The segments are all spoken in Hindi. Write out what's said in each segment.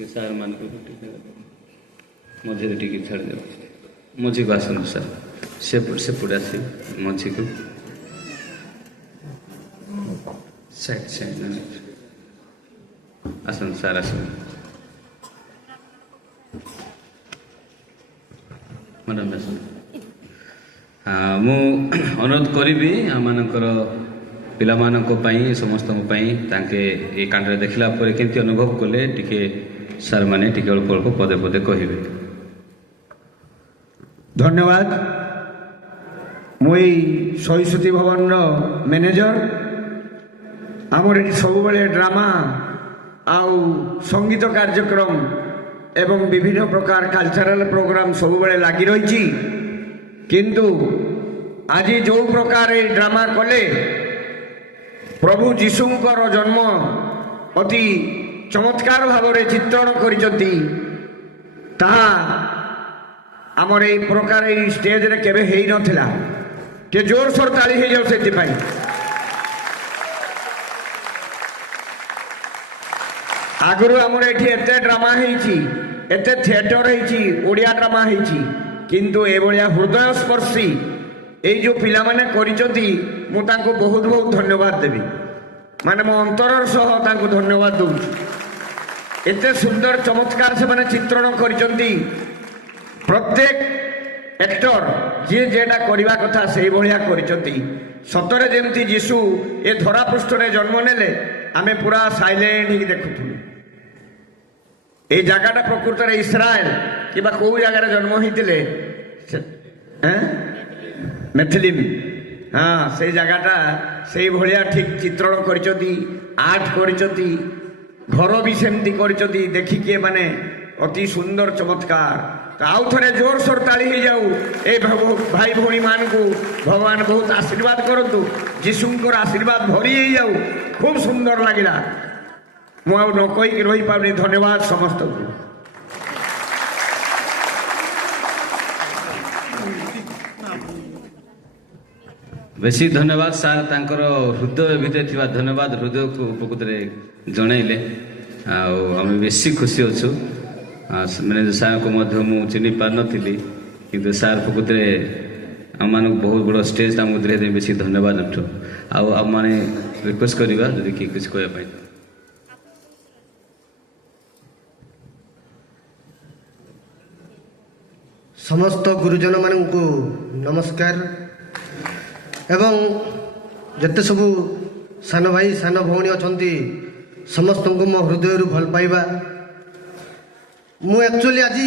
ଟିକେ ସାର୍ ମାନଙ୍କୁ ଟିକେ ମଝିରେ ଟିକେ ଛାଡ଼ିଦେବ ମଝିକୁ ଆସନ୍ତୁ ସାର୍ ସେପଟେ ଆସି ମଝିକୁ ସାଇଡ୍ ଆସନ୍ତୁ ସାର୍ ଆସନ୍ତୁ ମ୍ୟାଡ଼ାମ୍ ଆସନ୍ତୁ। ମୁଁ ଅନୁରୋଧ କରିବି ଆମମାନଙ୍କର ପିଲାମାନଙ୍କ ପାଇଁ ସମସ୍ତଙ୍କ ପାଇଁ ତାଙ୍କେ ଏ କାଣ୍ଡରେ ଦେଖିଲା ପରେ କେମିତି ଅନୁଭବ କଲେ ଟିକେ ସାର୍ ମାନେ ଟିକେ ଅଳ୍ପ ଅଳ୍ପ ପଦେ ପଦେ କହିବେ। ଧନ୍ୟବାଦ। ମୁଁ ଏଇ ସରସ୍ୱତୀ ଭବନର ମ୍ୟାନେଜର। ଆମର ଏଠି ସବୁବେଳେ ଡ୍ରାମା ଆଉ ସଙ୍ଗୀତ କାର୍ଯ୍ୟକ୍ରମ ଏବଂ ବିଭିନ୍ନ ପ୍ରକାର କଲଚରାଲ ପ୍ରୋଗ୍ରାମ ସବୁବେଳେ ଲାଗି ରହିଛି, କିନ୍ତୁ ଆଜି ଯେଉଁ ପ୍ରକାର ଏଇ ଡ୍ରାମା କଲେ ପ୍ରଭୁ ଯୀଶୁଙ୍କର ଜନ୍ମ ଅତି ଚମତ୍କାର ଭାବରେ ଚିତ୍ରଣ କରିଛନ୍ତି, ତାହା ଆମର ଏଇ ପ୍ରକାର ଏଇ ଷ୍ଟେଜରେ କେବେ ହେଇନଥିଲା। ଟିକେ ଜୋରସୋର ତାଳି ହେଇଯାଉ ସେଥିପାଇଁ। ଆଗରୁ ଆମର ଏଠି ଏତେ ଡ୍ରାମା ହେଇଛି, ଏତେ ଥିଏଟର ହେଇଛି, ଓଡ଼ିଆ ଡ୍ରାମା ହେଇଛି, କିନ୍ତୁ ଏଭଳିଆ ହୃଦୟସ୍ପର୍ଶୀ ଏଇ ଯେଉଁ ପିଲାମାନେ କରିଛନ୍ତି ମୁଁ ତାଙ୍କୁ ବହୁତ ବହୁତ ଧନ୍ୟବାଦ ଦେବି। ମାନେ ମୋ ଅନ୍ତରର ସହ ତାଙ୍କୁ ଧନ୍ୟବାଦ ଦେଉଛି। ଏତେ ସୁନ୍ଦର ଚମତ୍କାର ସେମାନେ ଚିତ୍ରଣ କରିଛନ୍ତି। ପ୍ରତ୍ୟେକ ଆକ୍ଟର ଯିଏ ଯେଟା କରିବା କଥା ସେଇଭଳିଆ କରିଛନ୍ତି। ସତରେ ଯେମିତି ଯୀଶୁ ଏ ଧରାପୃଷ୍ଠରେ ଜନ୍ମ ନେଲେ ଆମେ ପୁରା ସାଇଲେଣ୍ଟ ହେଇକି ଦେଖୁଥିଲୁ। এই জায়গাটা প্রকৃতরে ইসরায়েল কিংবা কেউ জায়গায় জন্ম হয়েছিলে মেথিলিম, হ্যাঁ সেই জায়গাটা সেই ভাবে ঠিক চিত্রণ করেছেন, আর্ট করেছেন, ঘর বি সেমতি করেছেন, দেখিকি মানে অতি সুন্দর চমৎকার। তো আউ থরে জোরসোর তালি হয়ে যাও এই ভাই ভৌণী মানুষ ভগবান বহুত আশীর্বাদ করতু, যীশুঙ্কর আশীর্বাদ ভরি হয়ে যাও। খুব সুন্দর লাগিলা। ମୁଁ ଆଉ ନ କହିକି ରହିପାରୁନି। ଧନ୍ୟବାଦ ସମସ୍ତଙ୍କୁ। ବେଶୀ ଧନ୍ୟବାଦ ସାର୍, ତାଙ୍କର ହୃଦୟ ଭିତରେ ଥିବା ଧନ୍ୟବାଦ ହୃଦୟକୁ ପ୍ରକୃତରେ ଜଣାଇଲେ। ଆଉ ଆମେ ବେଶୀ ଖୁସି ଅଛୁ। ମ୍ୟାନେଜର ସାର୍ଙ୍କୁ ମଧ୍ୟ ମୁଁ ଚିହ୍ନି ପାରିନଥିଲି, କିନ୍ତୁ ସାର୍ ପ୍ରକୃତରେ ଆମମାନଙ୍କୁ ବହୁତ ବଡ଼ ଷ୍ଟେଜ୍ ଆମକୁ ଦେଲେ, ବେଶୀ ଧନ୍ୟବାଦ ଅଛୁ। ଆଉ ଆମମାନେ ରିକ୍ୱେଷ୍ଟ କରିବା ଯଦି କିଏ କିଛି କହିବା ପାଇଁ। समस्त गुरुजन मानू नमस्कार एवं जिते सबू सान भाई सान भौणी अच्छा समस्त को मो हृदय भल पाइबा। मु एक्चुअली आज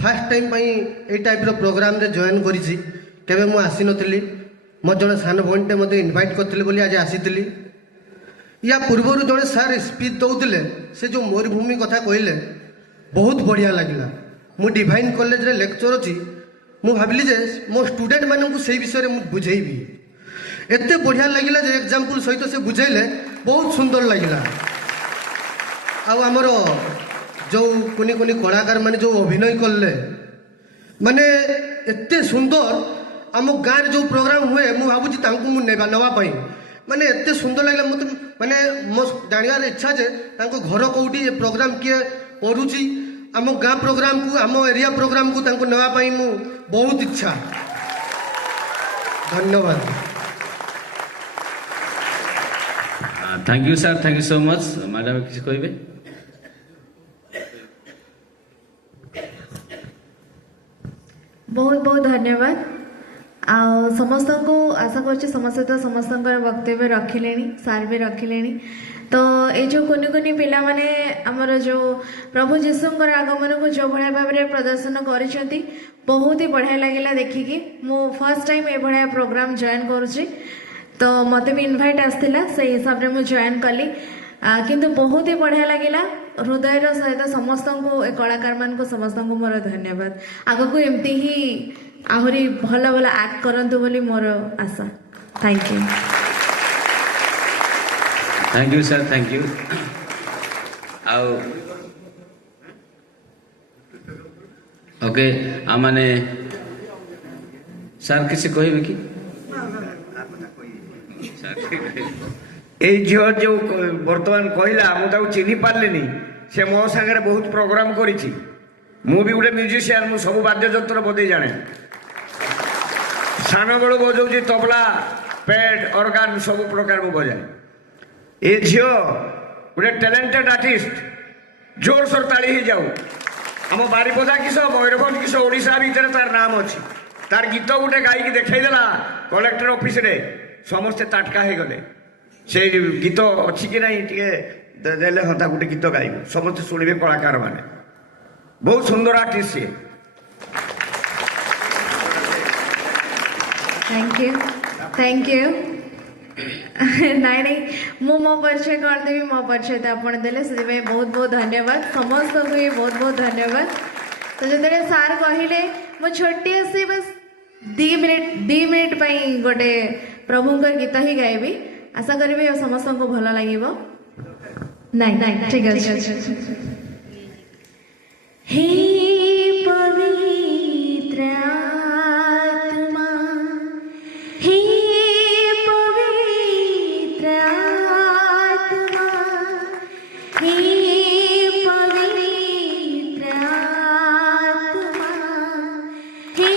फास्ट टाइम ये टाइप प्रोग्राम रे जॉइन करी केवे मु आसी नथिली। मो जड़े सान भौणीटे मत इनवाइट करते बोली आज आसी। या पूर्वर जड़े सार स्पीच दौले से जो मरुभूमि कथा कहले बहुत बढ़िया लगिला। मु डिवाइन कॉलेज रे लेक्चर अच्छी मु भाविली जे मो स्टूडेंट मानू से विषय में बुझेबी। एते बढ़िया लगिला जे एग्जांपल सहित से बुझेले बहुत सुंदर लगिला। आमर जो कुनी कुनी कलाकार माने जो अभिनय कले माने एते सुंदर आम गाँव जो प्रोग्राम हुए मु भावुची तांको मु नवाई माने एते सुंदर लगिला। मत माने मो जानियार इच्छा जे तांको घर कोउठी ए प्रोग्राम किए करूची, आम गाँ प्रोग्राम को आम एरिया प्रोग्राम को तांको नवाई मु बहुत इच्छा। धन्यवाद। Thank you sir, thank you so much. Madam किसी कहबे? बहुत बहुत धन्यवाद। समस्त को आशा कर समस्त तो समस्त वक्तव्य रखिले, सार भी रखिले। तो ये जो कुनि कुनि पिला माने आमर जो प्रभु जीशुंकर आगमन को जो भाया भाव में प्रदर्शन करिसेंती बहुत ही बढ़िया लगिला देखिकी। मु फर्स्ट टाइम ए भाया प्रोग्राम जॉइन करुची, तो मते भी इनवाइट आसथिला से हिसाब रे मु जॉइन कली। किंतु बहुत ही बढ़िया लगिला। हृदय सहित समस्त को कलाकार मान को समस्त को मोर धन्यवाद। आग को एमती ही आहरी भल भल एक्ट करंतु बोली मोर आशा। Thank you. Thank you sir, thank you. आओ ओके आमाने सर किसी कहबे कि এই ঝিଅ जो बर्तमान कहला मुझे चिन्ह पारे ସେ ମୋ ସାଙ୍ଗରେ ବହୁତ ପ୍ରୋଗ୍ରାମ କରିଛି। ମୁଁ ବି ଗୋଟେ ମ୍ୟୁଜିସିଆନ, ମୁଁ ସବୁ ବାଦ୍ୟଯନ୍ତ୍ର ବଜେଇ ଜାଣେ। ସାନ ବେଳୁ ବଜାଉଛି ତବଲା, ପ୍ୟାଡ୍, ଅର୍ଗାନ ସବୁ ପ୍ରକାର ମୁଁ ବଜାଏ। ଏ ଝିଅ ଗୋଟେ ଟ୍ୟାଲେଣ୍ଟେଡ୍ ଆର୍ଟିଷ୍ଟ, ଜୋରସୋର ତାଳି ହେଇଯାଉ। ଆମ ବାରିପଦା କିସ, ମୟୂରଭଞ୍ଜ କିସ, ଓଡ଼ିଶା ଭିତରେ ତାର ନାମ ଅଛି। ତାର ଗୀତ ଗୋଟେ ଗାଇକି ଦେଖେଇଦେଲା କଲେକ୍ଟର ଅଫିସରେ, ସମସ୍ତେ ତାଟକା ହେଇଗଲେ। ସେ ଗୀତ ଅଛି କି ନାହିଁ ଟିକେ ଦେଲେ ହଁ, ତାକୁ ଗୋଟେ ଗୀତ ଗାଇବୁ, ସମସ୍ତେ ଶୁଣିବେ କଳାକାର ମାନେ। ବହୁତ ସୁନ୍ଦର ଆର୍ଟିଷ୍ଟ ସିଏ। थैंक यू ନାଇଁ ନାଇଁ, ମୁଁ ମୋ ପରିଚୟ କରିଦେବି। ମୋ ପରିଚୟ ତ ଆପଣ ଦେଲେ, ସେଥିପାଇଁ ବହୁତ ବହୁତ ଧନ୍ୟବାଦ। ସମସ୍ତଙ୍କୁ ବି ବହୁତ ବହୁତ ଧନ୍ୟବାଦ। ତ ଯେତେବେଳେ ସାର୍ କହିଲେ ମୁଁ ଛୋଟି ଆସି ବାସ୍ 2 ମିନିଟ୍ ପାଇଁ ଗୋଟେ ପ୍ରଭୁଙ୍କର ଗୀତ ହିଁ ଗାଇବି, ଆଶା କରିବି ସମସ୍ତଙ୍କୁ ଭଲ ଲାଗିବ। ନାଇଁ ନାଇଁ, ଠିକ ଅଛି। हे पवित्र आत्मा, हे पवित्र आत्मा, हे पवित्र आत्मा, हे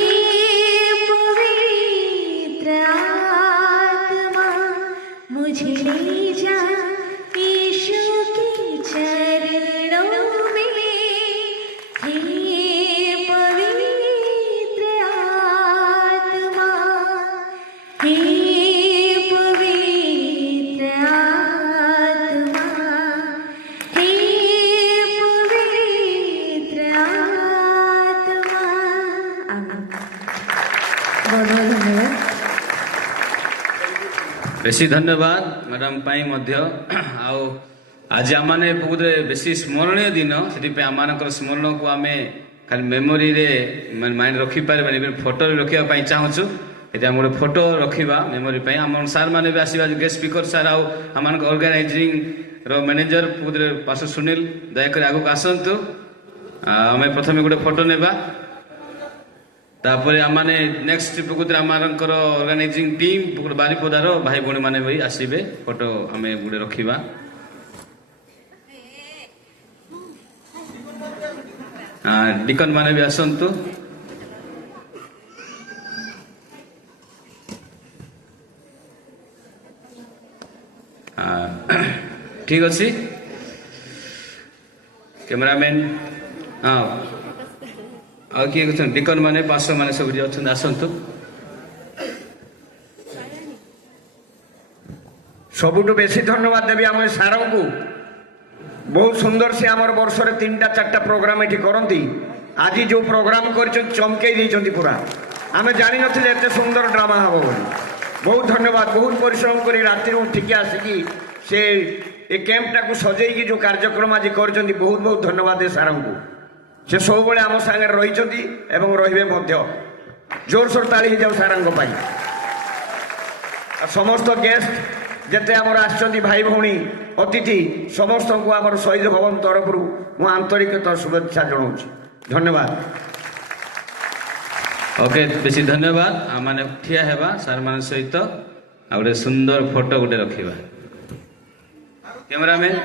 पवित्र आत्मा, मुझे ले जा यीशु के चरणों में। हे पवित्र आत्मा, हे पवित्र आत्मा, हे पवित्र आत्मा। आमीन। बहुत बहुत धन्यवाद। बेसी धन्यवाद मैडम पाई मध्य आउ आज आम बेसी स्मरणीय दिन से आम स्मरण को आम खाली मेमोरी रे माइंड रखिपारे फोटो रखा चाहूँ। ये आम गोटे फोटो रखा मेमोरी आम सार मैंने भी आसवा गेस्ट स्पीकर सार आम ऑर्गेनाइजिंग मैनेजर पास सुनील दयाकोरी आगक आसतु। आम प्रथम गोटे फोटो नेबा, तापर आम नेक्स्ट प्रकृति आम ऑर्गेनाइजिंग टीम बारिपदार भाई भौणी मैंने भी आसवे, फोटो आम गोटे रखा। डिकन मैंने भी आसतु। ठीक अच्छे कैमरामैन हाँ आ किए डिकन मैंने पास्टर मैंने सब अच्छा आसतु। सबुठु बेसी धन्यवाद देवी आम सार को। बहुत सुंदर से आमर वर्ष 3-4टा प्रोग्राम ये करती। आज जो प्रोग्राम कर चमकई पूरा आम जान नी एत सुंदर ड्रामा हम बोली। बहुत धन्यवाद। बहुत परिश्रम कर राति उठिकी आसिकी से ए कैंपटा को सजेगी जो कार्यक्रम आज कर बहुत बहुत धन्यवाद सार को। से सब बड़े आम सागर रही रे जोरसोर ताली हो जाओ सार समस्त गेस्ट जिते आमर आसछन्ति भाई भौणी अतिथि समस्त को आमर शहीद भवन तरफ मु आंतरिकता शुभेच्छा जनाऊँ। धन्यवाद। ओके बेसी धन्यवाद। आम मैंने ठिया हेबा सार मान सहित आ गोटे सुंदर फोटो गोटे रखा। कैमरामैन